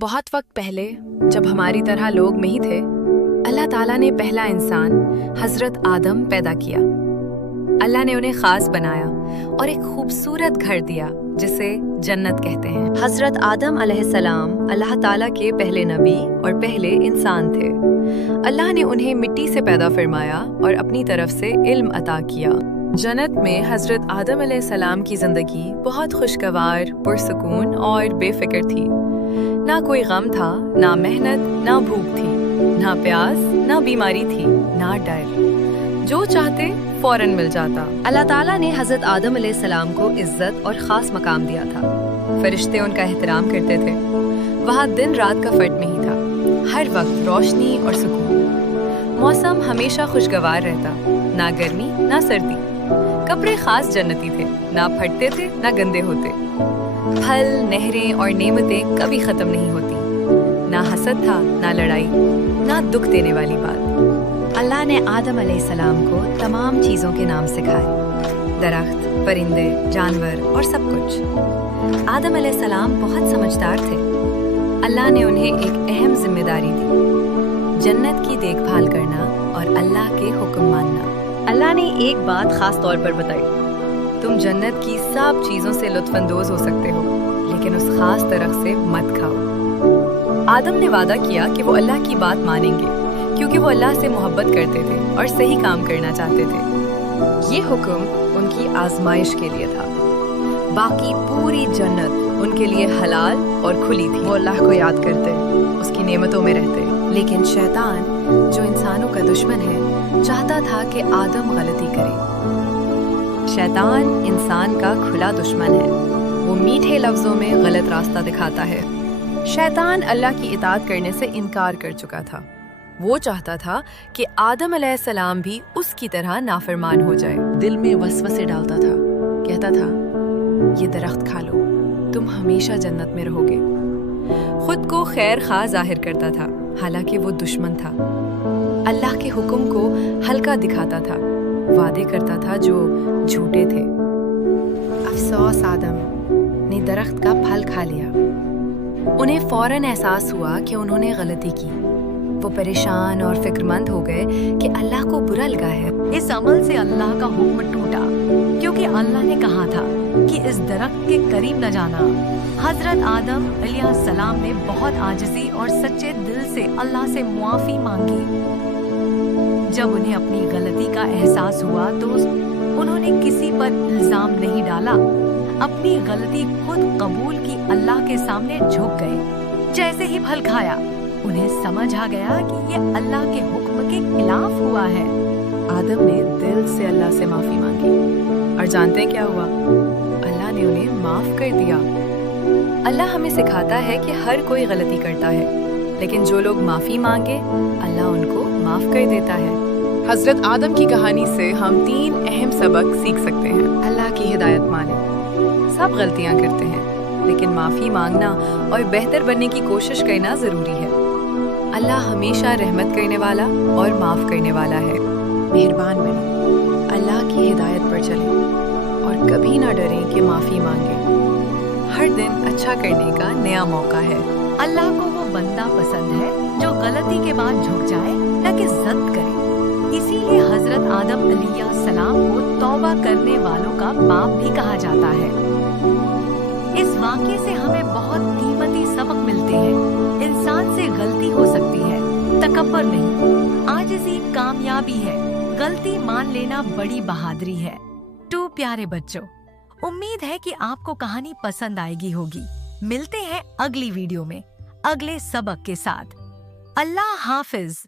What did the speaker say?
بہت وقت پہلے جب ہماری طرح لوگ نہیں تھے، اللہ تعالیٰ نے پہلا انسان حضرت آدم پیدا کیا۔ اللہ نے انہیں خاص بنایا اور ایک خوبصورت گھر دیا جسے جنت کہتے ہیں۔ حضرت آدم علیہ السلام اللہ تعالیٰ کے پہلے نبی اور پہلے انسان تھے۔ اللہ نے انہیں مٹی سے پیدا فرمایا اور اپنی طرف سے علم عطا کیا۔ جنت میں حضرت آدم علیہ السلام کی زندگی بہت خوشگوار، پرسکون اور بے فکر تھی۔ نہ کوئی غم تھا، نہ محنت، نہ بھوک تھی، نہ پیاس، نہ بیماری تھی، نہ ڈر۔ جو چاہتے فوراً مل جاتا۔ اللہ تعالیٰ نے حضرت آدم علیہ السلام کو عزت اور خاص مقام دیا تھا۔ فرشتے ان کا احترام کرتے تھے۔ وہاں دن رات کا فرق نہیں تھا، ہر وقت روشنی اور سکون۔ موسم ہمیشہ خوشگوار رہتا، نہ گرمی نہ سردی۔ کپڑے خاص جنتی تھے، نہ پھٹتے تھے نہ گندے ہوتے۔ پھل، نہریں اور نعمتیں کبھی ختم نہیں ہوتی۔ نہ حسد تھا، نہ لڑائی، نہ دکھ دینے والی بات۔ اللہ نے آدم علیہ السلام کو تمام چیزوں کے نام سکھائے، درخت، پرندے، جانور اور سب کچھ۔ آدم علیہ السلام بہت سمجھدار تھے۔ اللہ نے انہیں ایک اہم ذمہ داری دی، جنت کی دیکھ بھال کرنا اور اللہ کے حکم ماننا۔ اللہ نے ایک بات خاص طور پر بتائی، تم جنت کی سب چیزوں سے لطف اندوز ہو سکتے ہو، لیکن اس خاص درخت سے مت کھاؤ۔ آدم نے وعدہ کیا کہ وہ اللہ کی بات مانیں گے، کیونکہ وہ اللہ سے محبت کرتے تھے اور صحیح کام کرنا چاہتے تھے۔ یہ حکم ان کی آزمائش کے لیے تھا، باقی پوری جنت ان کے لیے حلال اور کھلی تھی۔ وہ اللہ کو یاد کرتے، اس کی نعمتوں میں رہتے۔ لیکن شیطان، جو انسانوں کا دشمن ہے، چاہتا تھا کہ آدم غلطی کرے۔ شیطان انسان کا کھلا دشمن ہے، وہ میٹھے لفظوں میں غلط راستہ دکھاتا ہے۔ شیطان اللہ کی اطاعت کرنے سے انکار کر چکا تھا۔ وہ چاہتا تھا کہ آدم علیہ السلام بھی اس کی طرح نافرمان ہو جائے۔ دل میں وسوسے ڈالتا تھا، کہتا تھا یہ درخت کھا لو، تم ہمیشہ جنت میں رہو گے۔ خود کو خیر خواہ ظاہر کرتا تھا، حالانکہ وہ دشمن تھا۔ اللہ کے حکم کو ہلکا دکھاتا تھا، وعدے کرتا تھا جو جھوٹے تھے۔ افسوس، آدم نے درخت کا پھل کھا لیا۔ انہیں فوراً احساس ہوا کہ انہوں نے غلطی کی۔ وہ پریشان اور فکر مند ہو گئے کہ اللہ کو برا لگا ہے۔ اس عمل سے اللہ کا حکم ٹوٹا، کیونکہ اللہ نے کہا تھا کہ اس درخت کے قریب نہ جانا۔ حضرت آدم علیہ السلام نے بہت عاجزی اور سچے دل سے اللہ سے معافی مانگی۔ جب انہیں اپنی غلطی کا احساس ہوا تو انہوں نے کسی پر الزام نہیں ڈالا، اپنی غلطی خود قبول کی، اللہ کے سامنے جھک گئے۔ جیسے ہی پھل کھایا، انہیں سمجھ آ گیا کہ یہ اللہ کے حکم کے خلاف ہوا ہے۔ آدم نے دل سے اللہ سے معافی مانگی، اور جانتے ہیں کیا ہوا؟ اللہ نے انہیں معاف کر دیا۔ اللہ ہمیں سکھاتا ہے کہ ہر کوئی غلطی کرتا ہے، لیکن جو لوگ معافی مانگے، اللہ ان کو معاف کر دیتا ہے۔ حضرت آدم کی کہانی سے ہم 3 اہم سبق سیکھ سکتے ہیں۔ اللہ کی ہدایت مانیں۔ سب غلطیاں کرتے ہیں، لیکن معافی مانگنا اور بہتر بننے کی کوشش کرنا ضروری ہے۔ اللہ ہمیشہ رحمت کرنے والا اور معاف کرنے والا ہے۔ مہربان بنیں، اللہ کی ہدایت پر چلیں، اور کبھی نہ ڈریں کہ معافی مانگیں۔ ہر دن اچھا کرنے کا نیا موقع ہے۔ اللہ کو وہ بندہ پسند ہے جو غلطی کے بعد جھک جائے، نہ کہ ضد کرے۔ اسی لیے حضرت آدم علیہ السلام کو توبہ کرنے والوں کا باپ بھی کہا جاتا ہے۔ اس واقعے سے ہمیں بہت قیمتی سبق ملتے ہیں۔ انسان سے غلطی ہو سکتی ہے، تکبر نہیں، عاجزی کامیابی ہے، غلطی مان لینا بڑی بہادری ہے۔ تو پیارے بچوں، امید ہے کہ آپ کو کہانی پسند آئے گی ہوگی۔ ملتے ہیں اگلی ویڈیو میں اگلے سبق کے ساتھ۔ اللہ حافظ۔